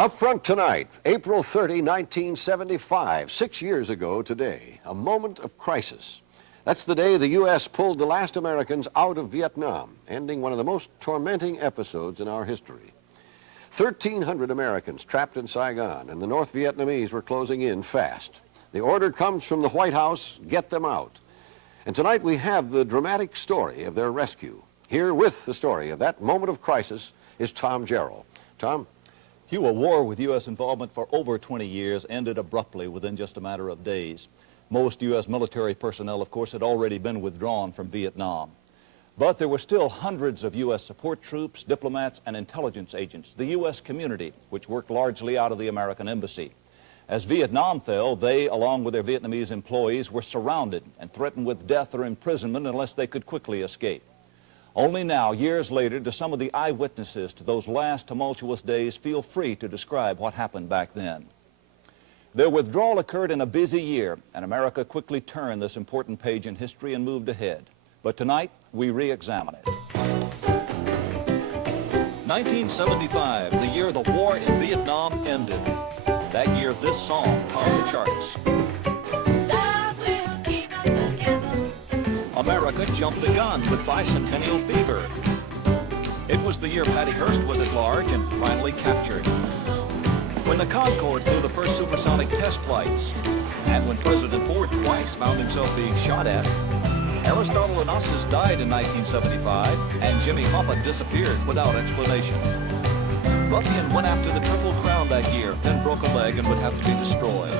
Up front tonight, April 30, 1975, 6 years ago today, a moment of crisis. That's the day the U.S. pulled the last Americans out of Vietnam, ending one of the most tormenting episodes in our history. 1,300 Americans trapped in Saigon, and the North Vietnamese were closing in fast. The order comes from the White House, get them out. And tonight we have the dramatic story of their rescue. Here with the story of that moment of crisis is Tom Jarrell. Tom? Hugh, a war with U.S. involvement for over 20 years ended abruptly within just a matter of days. Most U.S. military personnel, of course, had already been withdrawn from Vietnam. But there were still hundreds of U.S. support troops, diplomats, and intelligence agents, the U.S. community, which worked largely out of the American embassy. As Vietnam fell, they, along with their Vietnamese employees, were surrounded and threatened with death or imprisonment unless they could quickly escape. Only now, years later, do some of the eyewitnesses to those last tumultuous days feel free to describe what happened back then. Their withdrawal occurred in a busy year, and America quickly turned this important page in history and moved ahead. But tonight, we re-examine it. 1975, the year the war in Vietnam ended. That year, this song topped the charts. America jumped the gun with bicentennial fever. It was the year Patty Hearst was at large and finally captured. When the Concorde flew the first supersonic test flights, and when President Ford twice found himself being shot at, Aristotle Onassis died in 1975, and Jimmy Hoffa disappeared without explanation. Ruffian went after the Triple Crown that year, then broke a leg and would have to be destroyed.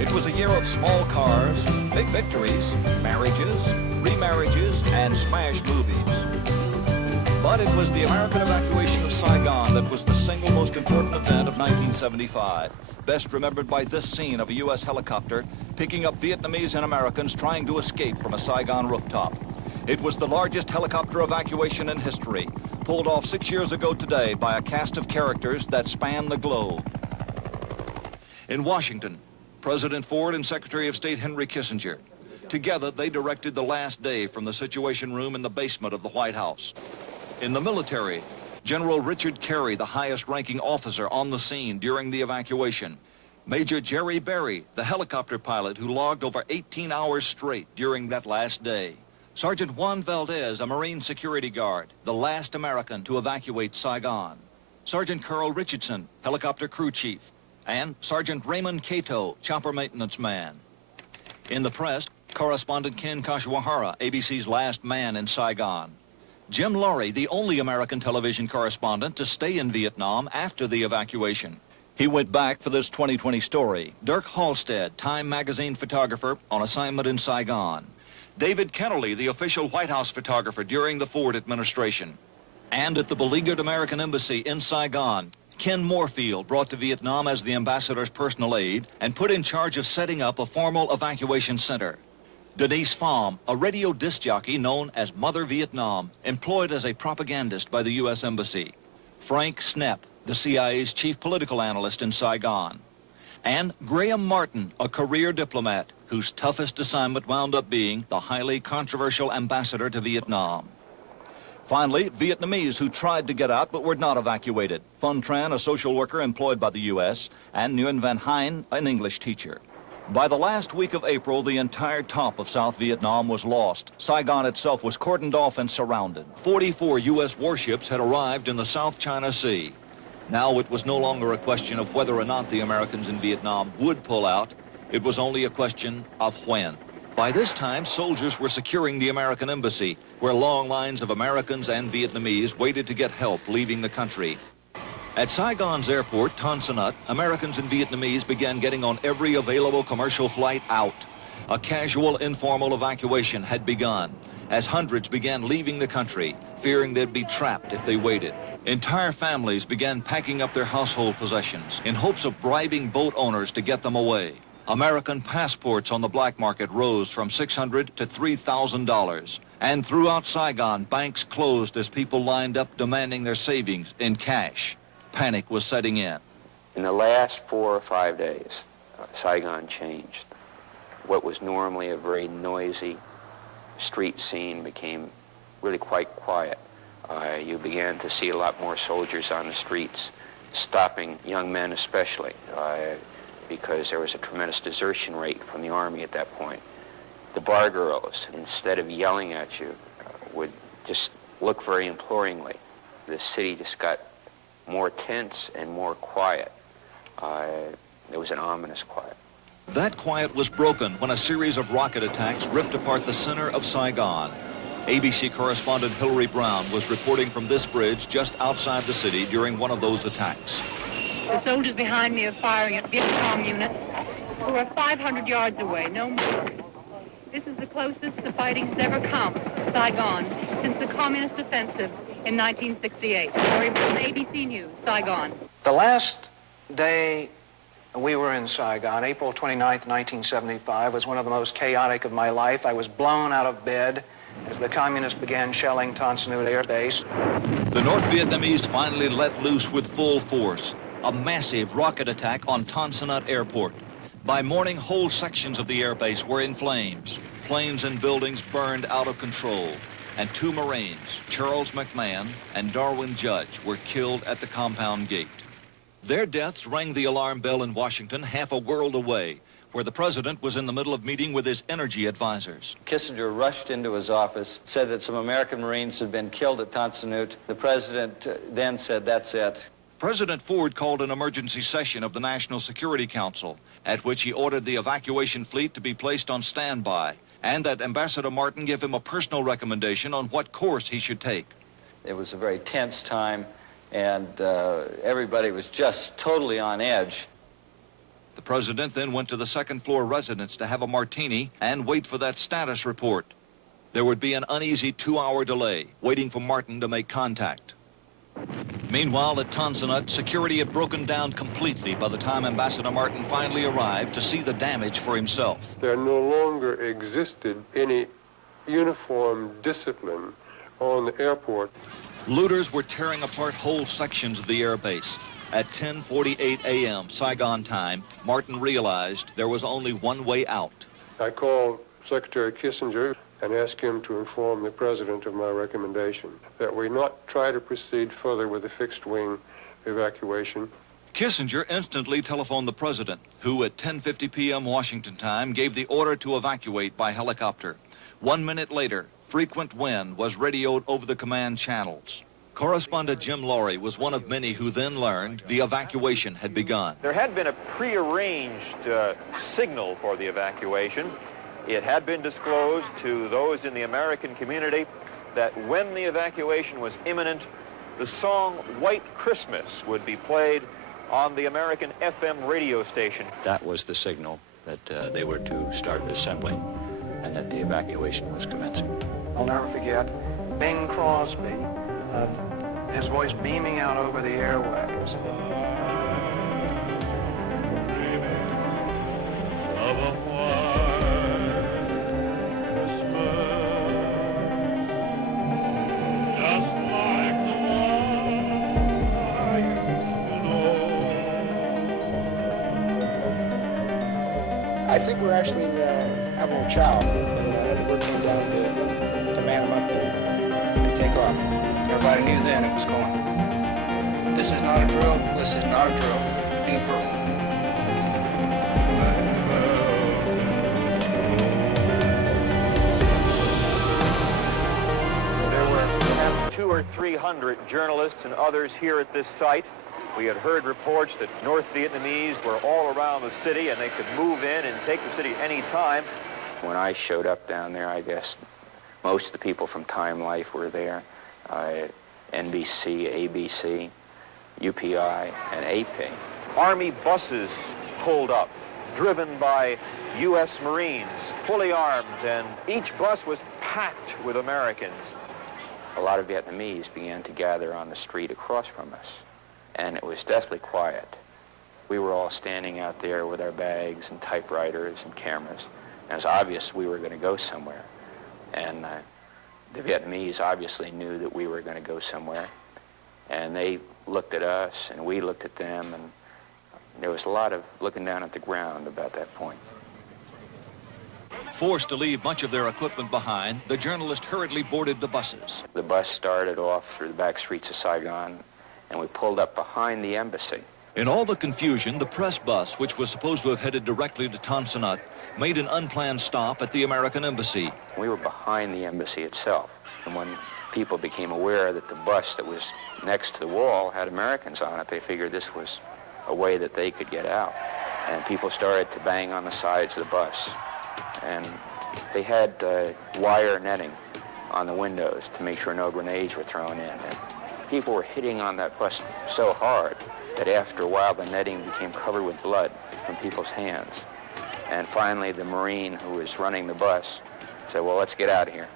It was a year of small cars, big victories, marriages, remarriages, and smash movies. But it was the American evacuation of Saigon that was the single most important event of 1975, best remembered by this scene of a U.S. helicopter picking up Vietnamese and Americans trying to escape from a Saigon rooftop. It was the largest helicopter evacuation in history, pulled off 6 years ago today by a cast of characters that span the globe. In Washington, President Ford and Secretary of State Henry Kissinger. Together, they directed the last day from the Situation Room in the basement of the White House. In the military, General Richard Carey, the highest-ranking officer on the scene during the evacuation. Major Jerry Berry, the helicopter pilot who logged over 18 hours straight during that last day. Sergeant Juan Valdez, a Marine security guard, the last American to evacuate Saigon. Sergeant Carl Richardson, helicopter crew chief. And Sergeant Raymond Cato, chopper maintenance man. In the press, correspondent Ken Kashiwahara, ABC's last man in Saigon. Jim Laurie, the only American television correspondent to stay in Vietnam after the evacuation. He went back for this 2020 story. Dirk Halstead, Time magazine photographer on assignment in Saigon. David Kennerly, the official White House photographer during the Ford administration. And at the beleaguered American embassy in Saigon, Ken Moorfield, brought to Vietnam as the ambassador's personal aide and put in charge of setting up a formal evacuation center. Denise Pham, a radio disc jockey known as Mother Vietnam, employed as a propagandist by the U.S. Embassy. Frank Snepp, the CIA's chief political analyst in Saigon. And Graham Martin, a career diplomat, whose toughest assignment wound up being the highly controversial ambassador to Vietnam. Finally, Vietnamese who tried to get out but were not evacuated. Phan Tran, a social worker employed by the U.S., and Nguyen Van Hien, an English teacher. By the last week of April, the entire top of South Vietnam was lost. Saigon itself was cordoned off and surrounded. 44 U.S. warships had arrived in the South China Sea. Now it was no longer a question of whether or not the Americans in Vietnam would pull out. It was only a question of when. By this time, soldiers were securing the American embassy, where long lines of Americans and Vietnamese waited to get help leaving the country. At Saigon's airport, Tan Son Nhut, Americans and Vietnamese began getting on every available commercial flight out. A casual, informal evacuation had begun, as hundreds began leaving the country, fearing they'd be trapped if they waited. Entire families began packing up their household possessions in hopes of bribing boat owners to get them away. American passports on the black market rose from $600 to $3,000. And throughout Saigon, banks closed as people lined up demanding their savings in cash. Panic was setting in. In the last 4 or 5 days, Saigon changed. What was normally a very noisy street scene became really quite quiet. You began to see a lot more soldiers on the streets. stopping young men especially, because there was a tremendous desertion rate from the Army at that point. The bar girls, instead of yelling at you, would just look very imploringly. The city just got more tense and more quiet. There was an ominous quiet. That quiet was broken when a series of rocket attacks ripped apart the center of Saigon. ABC correspondent Hillary Brown was reporting from this bridge just outside the city during one of those attacks. The soldiers behind me are firing at Vietnam units who are 500 yards away, no more. This is the closest the fighting's ever come to Saigon since the communist offensive in 1968. Lori Brown, ABC News, Saigon. The last day we were in Saigon, April 29th, 1975, was one of the most chaotic of my life. I was blown out of bed as the communists began shelling Tan Son Nhut Air Base. The North Vietnamese finally let loose with full force. A massive rocket attack on Tan Son Nhut Airport. By morning, whole sections of the airbase were in flames. Planes and buildings burned out of control. And 2 Marines, Charles McMahon and Darwin Judge, were killed at the compound gate. Their deaths rang the alarm bell in Washington, half a world away, where the president was in the middle of meeting with his energy advisors. Kissinger rushed into his office, said that some American Marines had been killed at Tan Son Nhut. The president then said, "That's it." President Ford called an emergency session of the National Security Council, at which he ordered the evacuation fleet to be placed on standby, and that Ambassador Martin give him a personal recommendation on what course he should take. It was a very tense time, and everybody was just totally on edge. The president then went to the second-floor residence to have a martini and wait for that status report. There would be an uneasy 2-hour delay, waiting for Martin to make contact. Meanwhile, at Tan Son Nhut, security had broken down completely by the time Ambassador Martin finally arrived to see the damage for himself. There no longer existed any uniform discipline on the airport. Looters were tearing apart whole sections of the airbase. At 10:48 a.m. Saigon time, Martin realized there was only one way out. I called Secretary Kissinger and asked him to inform the president of my recommendation that we not try to proceed further with the fixed-wing evacuation. Kissinger instantly telephoned the president, who at 10:50 p.m. Washington time gave the order to evacuate by helicopter. 1 minute later, frequent wind was radioed over the command channels. Correspondent Jim Laurie was one of many who then learned the evacuation had begun. There had been a prearranged signal for the evacuation. It had been disclosed to those in the American community that when the evacuation was imminent, the song White Christmas would be played on the American FM radio station. That was the signal that they were to start assembly and that the evacuation was commencing. I'll never forget Bing Crosby, his voice beaming out over the airwaves. I think we're actually having a chow, and we're coming down to man them up and take off. Everybody knew then it was going. This is not a drill. This is not a drill. April. There were 200 or 300 journalists and others here at this site. We had heard reports that North Vietnamese were all around the city and they could move in and take the city any time. When I showed up down there, I guess most of the people from Time Life were there. NBC, ABC, UPI, and AP. Army buses pulled up, driven by U.S. Marines, fully armed, and each bus was packed with Americans. A lot of Vietnamese began to gather on the street across from us, and it was deathly quiet. We were all standing out there with our bags and typewriters and cameras, and it was obvious we were going to go somewhere. And the Vietnamese obviously knew that we were going to go somewhere, and they looked at us, and we looked at them, and there was a lot of looking down at the ground about that point. Forced to leave much of their equipment behind, the journalist hurriedly boarded the buses. The bus started off through the back streets of Saigon, and we pulled up behind the embassy. In all the confusion, the press bus, which was supposed to have headed directly to Tan Son Nhut, made an unplanned stop at the American embassy. We were behind the embassy itself, and when people became aware that the bus that was next to the wall had Americans on it, they figured this was a way that they could get out. And people started to bang on the sides of the bus. And they had wire netting on the windows to make sure no grenades were thrown in. And people were hitting on that bus so hard that after a while the netting became covered with blood from people's hands. And finally the Marine who was running the bus said, well, let's get out of here.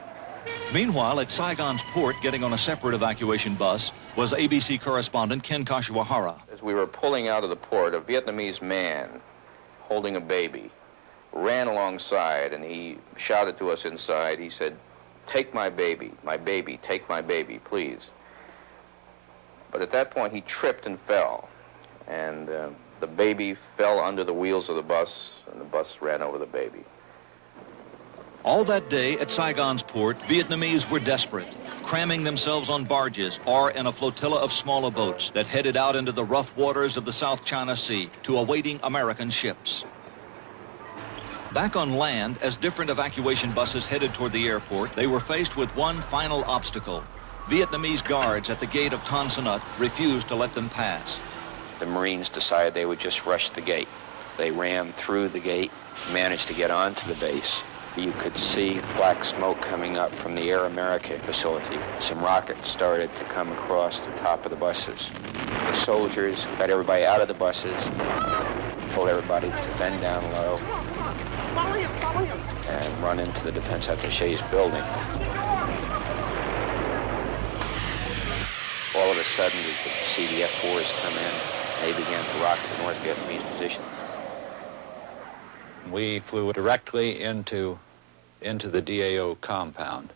Meanwhile, at Saigon's port, getting on a separate evacuation bus, was ABC correspondent Ken Kashiwahara. As we were pulling out of the port, a Vietnamese man holding a baby ran alongside, and he shouted to us inside. He said, take my baby, take my baby, please. But at that point, he tripped and fell, and the baby fell under the wheels of the bus, and the bus ran over the baby. All that day at Saigon's port, Vietnamese were desperate, cramming themselves on barges or in a flotilla of smaller boats that headed out into the rough waters of the South China Sea to awaiting American ships. Back on land, as different evacuation buses headed toward the airport, they were faced with one final obstacle. Vietnamese guards at the gate of Tan Son Nhut refused to let them pass. The Marines decided they would just rush the gate. They rammed through the gate, managed to get onto the base. You could see black smoke coming up from the Air America facility. Some rockets started to come across the top of the buses. The soldiers got everybody out of the buses, told everybody to bend down low and run into the Defense Attaché's building. All of a sudden, we could see the F-4s come in. They began to rocket the North Vietnamese position. We flew directly into the DAO compound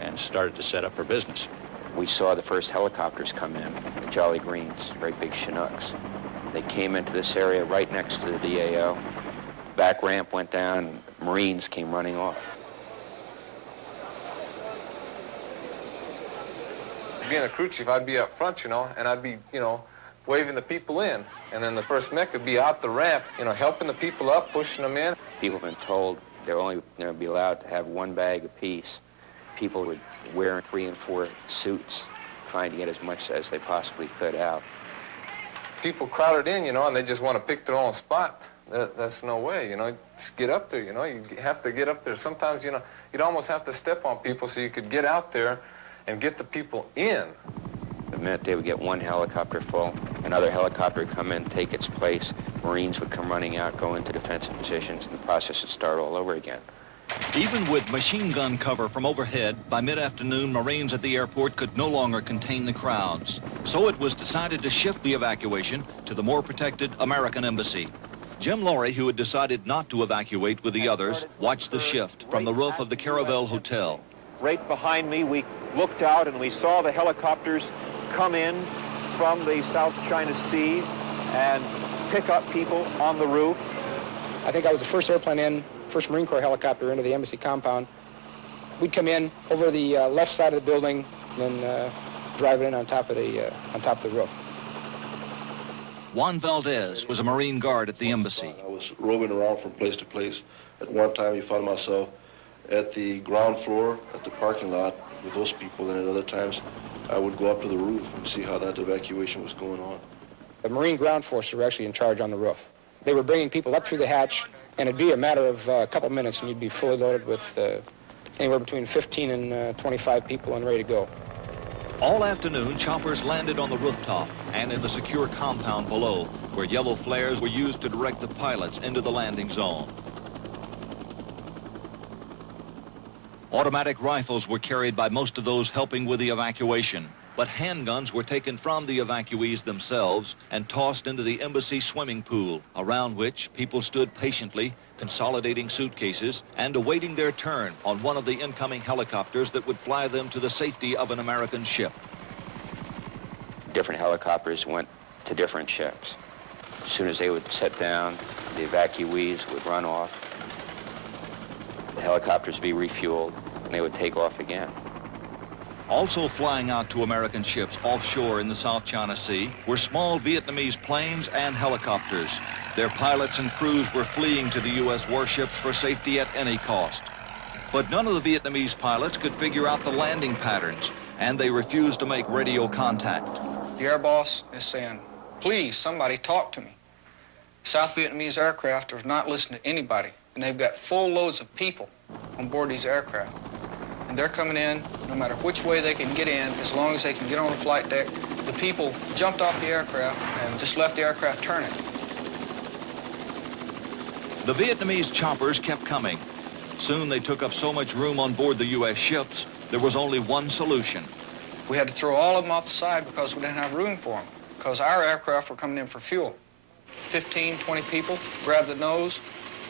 and started to set up for business. We saw the first helicopters come in, the Jolly Greens, very big Chinooks. They came into this area right next to the DAO. Back ramp went down, and Marines came running off. Being a crew chief, I'd be up front, and I'd be, waving the people in. And then the first mech would be out the ramp, helping the people up, pushing them in. People have been told they're only going to be allowed to have one bag apiece. People would wear 3 and 4 suits, trying to get as much as they possibly could out. People crowded in, and they just want to pick their own spot. That's no way, just get up there, you have to get up there. Sometimes, you'd almost have to step on people so you could get out there and get the people in. The minute they would get one helicopter full, another helicopter would come in, take its place, Marines would come running out, go into defensive positions, and the process would start all over again. Even with machine gun cover from overhead, by mid-afternoon, Marines at the airport could no longer contain the crowds. So it was decided to shift the evacuation to the more protected American embassy. Jim Laurie, who had decided not to evacuate with the others, watched the shift from the roof of the Caravel Hotel. Right behind me, we looked out and we saw the helicopters come in from the South China Sea and pick up people on the roof. I think I was the first airplane in, first Marine Corps helicopter into the embassy compound. We'd come in over the left side of the building and then drive it in on top of the roof. Juan Valdez was a Marine guard at the embassy. I was roving around from place to place. At one time, I found myself at the ground floor at the parking lot with those people, and at other times, I would go up to the roof and see how that evacuation was going on. The Marine ground forces were actually in charge on the roof. They were bringing people up through the hatch, and it'd be a matter of a couple minutes, and you'd be fully loaded with anywhere between 15 and 25 people and ready to go. All afternoon, choppers landed on the rooftop and in the secure compound below, where yellow flares were used to direct the pilots into the landing zone. Automatic rifles were carried by most of those helping with the evacuation, but handguns were taken from the evacuees themselves and tossed into the embassy swimming pool, around which people stood patiently, consolidating suitcases and awaiting their turn on one of the incoming helicopters that would fly them to the safety of an American ship. Different helicopters went to different ships. As soon as they would set down, the evacuees would run off. The helicopters would be refueled, and they would take off again. Also flying out to American ships offshore in the South China Sea were small Vietnamese planes and helicopters. Their pilots and crews were fleeing to the U.S. warships for safety at any cost. But none of the Vietnamese pilots could figure out the landing patterns, and they refused to make radio contact. The air boss is saying, please, somebody talk to me. South Vietnamese aircraft are not listening to anybody, and they've got full loads of people on board these aircraft. And they're coming in no matter which way they can get in, as long as they can get on the flight deck. The people jumped off the aircraft and just left the aircraft turning. The Vietnamese choppers kept coming. Soon they took up so much room on board the U.S. ships, there was only one solution. We had to throw all of them off the side because we didn't have room for them, because our aircraft were coming in for fuel. 15, 20 people grabbed the nose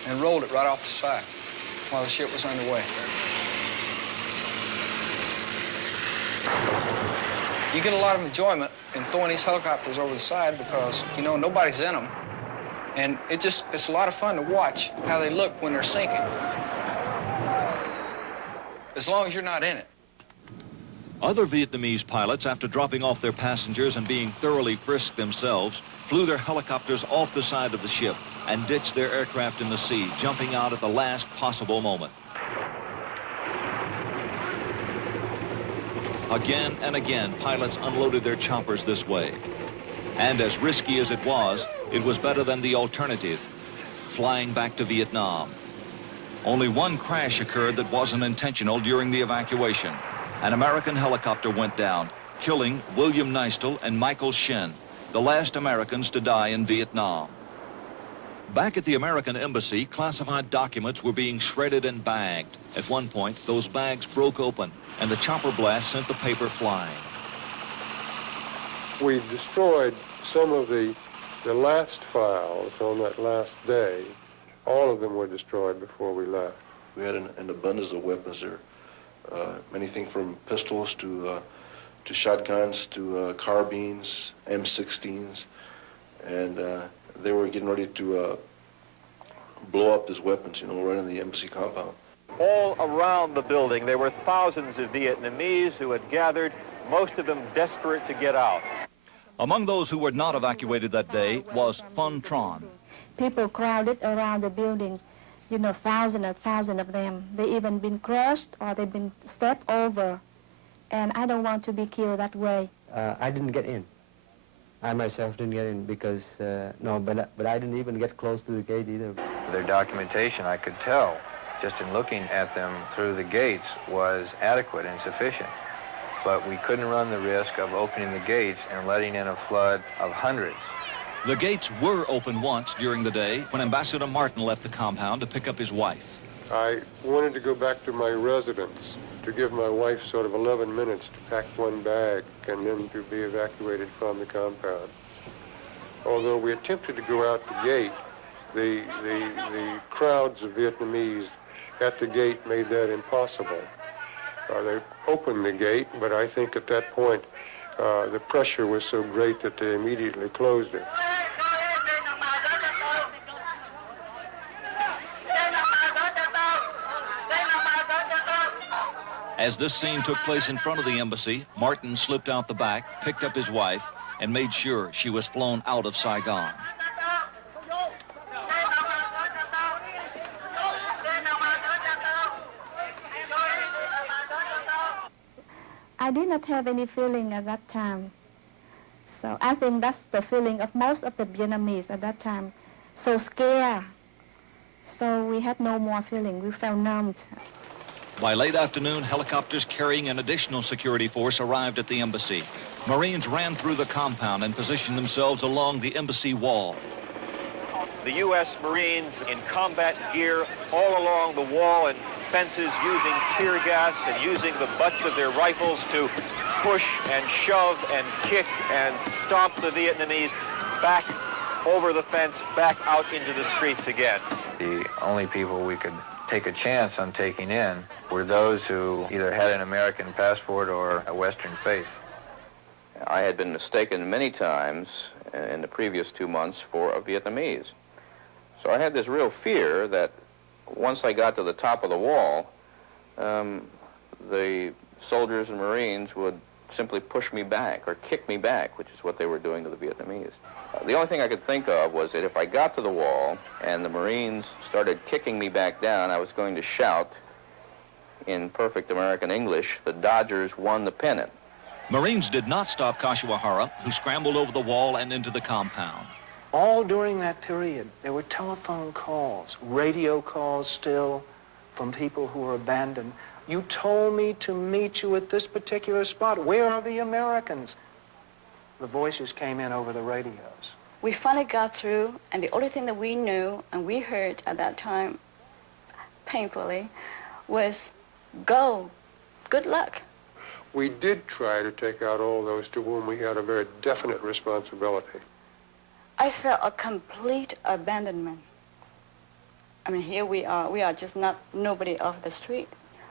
and rolled it right off the side while the ship was underway. You get a lot of enjoyment in throwing these helicopters over the side because, you know, nobody's in them. And it's a lot of fun to watch how they look when they're sinking. As long as you're not in it. Other Vietnamese pilots, after dropping off their passengers and being thoroughly frisked themselves, flew their helicopters off the side of the ship and ditched their aircraft in the sea, jumping out at the last possible moment. Again and again, pilots unloaded their choppers this way. And as risky as it was better than the alternative, flying back to Vietnam. Only one crash occurred that wasn't intentional during the evacuation. An American helicopter went down, killing William Neistel and Michael Shin, the last Americans to die in Vietnam. Back at the American embassy, classified documents were being shredded and bagged. At one point, those bags broke open, and the chopper blast sent the paper flying. We destroyed some of the last files on that last day. All of them were destroyed before we left. We had an abundance of weapons there. Anything from pistols to shotguns to carbines, M16s, and they were getting ready to blow up these weapons, you know, right in the embassy compound. All around the building, there were thousands of Vietnamese who had gathered, most of them desperate to get out. Among those who were not evacuated that day was Phan Tron. People crowded around the building, you know, thousands and thousands of them. They even been crushed or they've been stepped over. And I don't want to be killed that way. I didn't get in. I myself didn't get in because, but I didn't even get close to the gate either. Their documentation, I could tell, just in looking at them through the gates, was adequate and sufficient. But we couldn't run the risk of opening the gates and letting in a flood of hundreds. The gates were open once during the day when Ambassador Martin left the compound to pick up his wife. I wanted to go back to my residence to give my wife sort of 11 minutes to pack one bag and then to be evacuated from the compound. Although we attempted to go out the gate, the crowds of Vietnamese at the gate made that impossible. They opened the gate, but I think at that point the pressure was so great that they immediately closed it. As this scene took place in front of the embassy, Martin slipped out the back, picked up his wife, and made sure she was flown out of Saigon. I did not have any feeling at that time. So I think that's the feeling of most of the Vietnamese at that time. So scared. So we had no more feeling. We felt numbed. By late afternoon, helicopters carrying an additional security force arrived at the embassy. Marines ran through the compound and positioned themselves along the embassy wall. The U.S. Marines in combat gear all along the wall and fences, using tear gas and using the butts of their rifles to push and shove and kick and stomp the Vietnamese back over the fence, back out into the streets again. The only people we could take a chance on taking in were those who either had an American passport or a Western faith. I had been mistaken many times in the previous 2 months for a Vietnamese. So I had this real fear that once I got to the top of the wall, the soldiers and Marines would simply push me back or kick me back, which is what they were doing to the Vietnamese. The only thing I could think of was that if I got to the wall and the Marines started kicking me back down, I was going to shout in perfect American English, "The Dodgers won the pennant." Marines did not stop Kashiwahara, who scrambled over the wall and into the compound. All during that period, there were telephone calls, radio calls still, from people who were abandoned. You told me to meet you at this particular spot. Where are the Americans? The voices came in over the radios. We finally got through, and the only thing that we knew and we heard at that time, painfully, was, "Go, good luck." We did try to take out all those to whom we had a very definite responsibility. I felt a complete abandonment. I mean, here we are just not nobody off the street.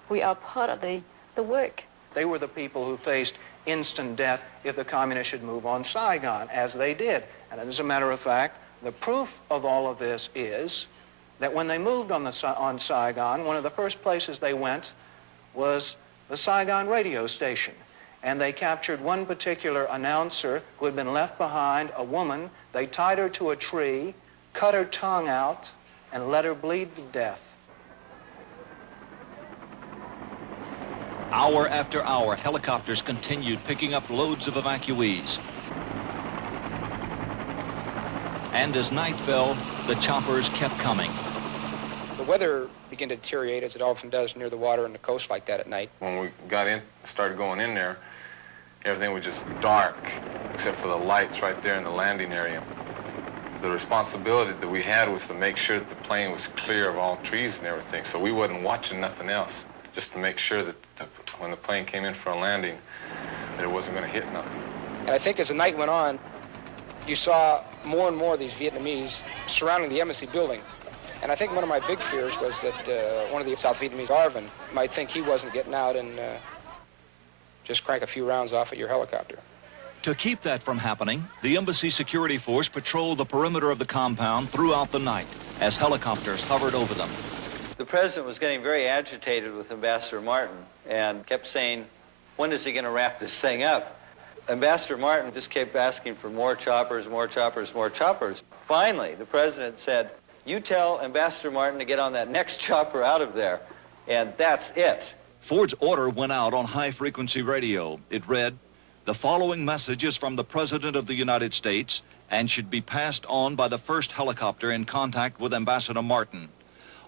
We are part of the work. They were the people who faced instant death if the communists should move on Saigon, as they did. And as a matter of fact, the proof of all of this is that when they moved on Saigon, one of the first places they went was the Saigon radio station. And they captured one particular announcer who had been left behind, a woman. They tied her to a tree, cut her tongue out, and let her bleed to death. Hour after hour, helicopters continued picking up loads of evacuees. And as night fell, the choppers kept coming. The weather began to deteriorate, as it often does near the water and the coast like that at night. When we got in, started going in there, everything was just dark, except for the lights right there in the landing area. The responsibility that we had was to make sure that the plane was clear of all trees and everything, so we wasn't watching nothing else, just to make sure that when the plane came in for a landing, that it wasn't going to hit nothing. And I think as the night went on, you saw more and more of these Vietnamese surrounding the embassy building. And I think one of my big fears was that one of the South Vietnamese, Arvin, might think he wasn't getting out and just crank a few rounds off at your helicopter. To keep that from happening, the embassy security force patrolled the perimeter of the compound throughout the night as helicopters hovered over them. The president was getting very agitated with Ambassador Martin and kept saying, "When is he going to wrap this thing up?" Ambassador Martin just kept asking for more choppers, more choppers, more choppers. Finally, the president said, "You tell Ambassador Martin to get on that next chopper out of there," and that's it. Ford's order went out on high-frequency radio. It read, "The following message is from the President of the United States and should be passed on by the first helicopter in contact with Ambassador Martin.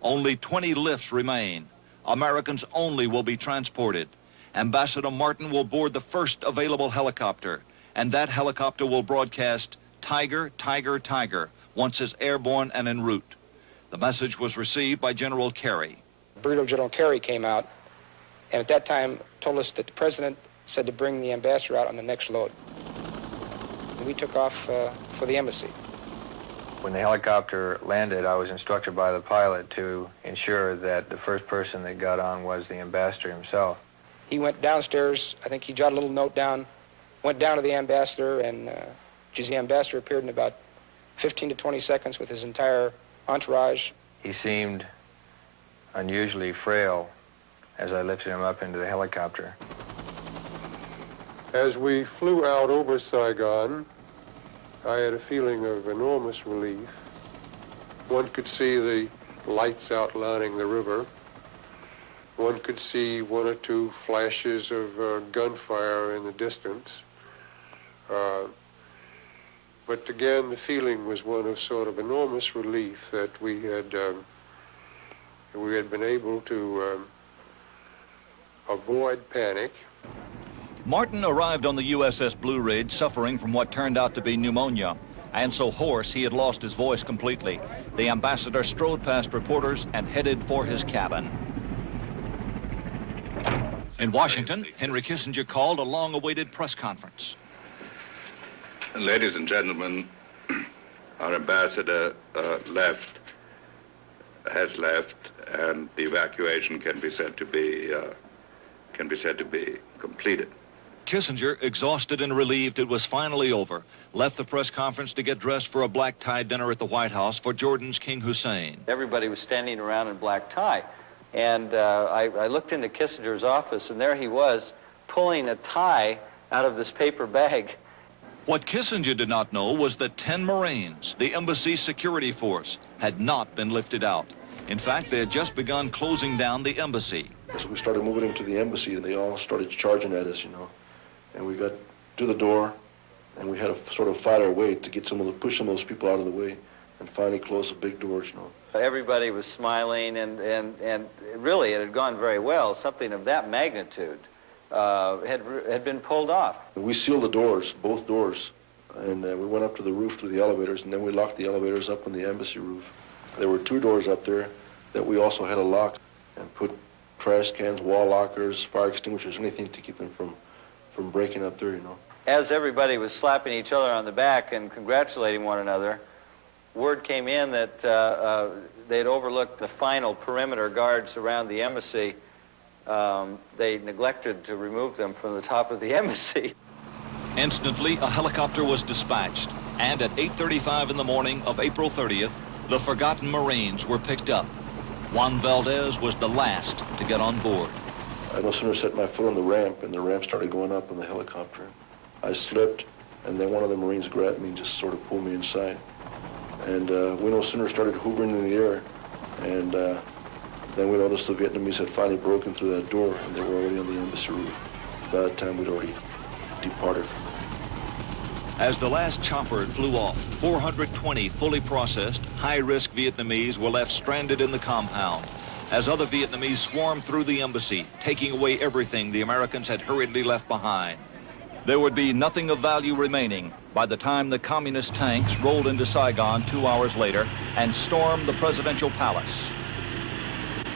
Only 20 lifts remain. Americans only will be transported. Ambassador Martin will board the first available helicopter, and that helicopter will broadcast, 'Tiger, Tiger, Tiger,' once it's airborne and en route." The message was received by General Carey. Brigadier General Carey came out, and at that time told us that the president said to bring the ambassador out on the next load. And we took off for the embassy. When the helicopter landed, I was instructed by the pilot to ensure that the first person that got on was the ambassador himself. He went downstairs. I think he jotted a little note down, went down to the ambassador, and the ambassador appeared in about 15 to 20 seconds with his entire entourage. He seemed unusually frail as I lifted him up into the helicopter. As we flew out over Saigon, I had a feeling of enormous relief. One could see the lights outlining the river. One could see one or two flashes of gunfire in the distance. But again, the feeling was one of sort of enormous relief that we had been able to avoid panic. Martin arrived on the USS Blue Ridge suffering from what turned out to be pneumonia, and so hoarse he had lost his voice completely. The ambassador strode past reporters and headed for his cabin. In Washington, Henry Kissinger called a long-awaited press conference. Ladies and gentlemen, our ambassador has left, and the evacuation can be said to be completed. Kissinger, exhausted and relieved it was finally over, left the press conference to get dressed for a black tie dinner at the White House for Jordan's King Hussein. Everybody was standing around in black tie. And I looked into Kissinger's office, and there he was, pulling a tie out of this paper bag. What Kissinger did not know was that 10 Marines, the embassy security force, had not been lifted out. In fact, they had just begun closing down the embassy. So we started moving into the embassy, and they all started charging at us, you know. And we got to the door, and we had to sort of fight our way to get push some of those people out of the way, and finally close the big doors, you know. Everybody was smiling, and really it had gone very well. Something of that magnitude had been pulled off. We sealed the doors, both doors, and we went up to the roof through the elevators, and then we locked the elevators up on the embassy roof. There were 2 doors up there that we also had to lock and put trash cans, wall lockers, fire extinguishers, anything to keep them from breaking up there, you know. As everybody was slapping each other on the back and congratulating one another, word came in that they'd overlooked the final perimeter guards around the embassy. They neglected to remove them from the top of the embassy. Instantly, a helicopter was dispatched, and at 8:35 in the morning of April 30th, the forgotten Marines were picked up. Juan Valdez was the last to get on board. I no sooner set my foot on the ramp, and the ramp started going up in the helicopter. I slipped, and then one of the Marines grabbed me and just sort of pulled me inside. And we no sooner started hovering in the air, and then we noticed the Vietnamese had finally broken through that door, and they were already on the embassy roof. By that time, we'd already departed from there. As the last chopper flew off, 420 fully processed, high-risk Vietnamese were left stranded in the compound, as other Vietnamese swarmed through the embassy, taking away everything the Americans had hurriedly left behind. There would be nothing of value remaining by the time the communist tanks rolled into Saigon 2 hours later and stormed the presidential palace.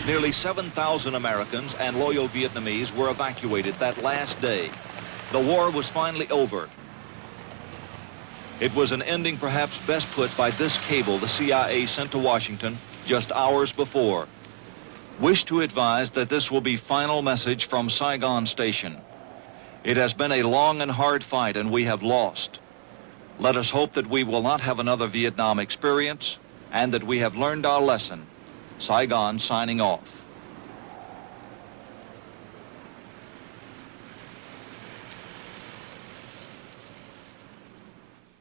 Nearly 7,000 Americans and loyal Vietnamese were evacuated that last day. The war was finally over. It was an ending perhaps best put by this cable the CIA sent to Washington just hours before. Wish to advise that this will be final message from Saigon Station. It has been a long and hard fight, and we have lost. Let us hope that we will not have another Vietnam experience and that we have learned our lesson. Saigon signing off.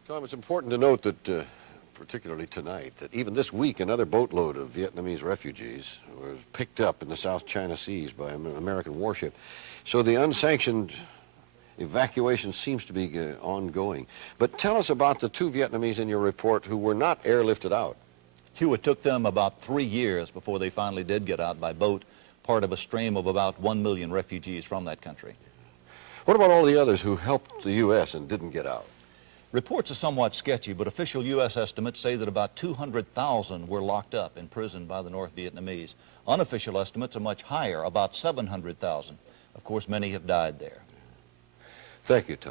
Tom, it's important to note that, particularly tonight, that even this week another boatload of Vietnamese refugees was picked up in the South China Seas by an American warship. So the unsanctioned evacuation seems to be ongoing. But tell us about the 2 Vietnamese in your report who were not airlifted out. Hugh, it took them about 3 years before they finally did get out by boat, part of a stream of about 1 million refugees from that country. What about all the others who helped the U.S. and didn't get out? Reports are somewhat sketchy, but official U.S. estimates say that about 200,000 were locked up in prison by the North Vietnamese. Unofficial estimates are much higher, about 700,000. Of course, many have died there. Thank you, Tom.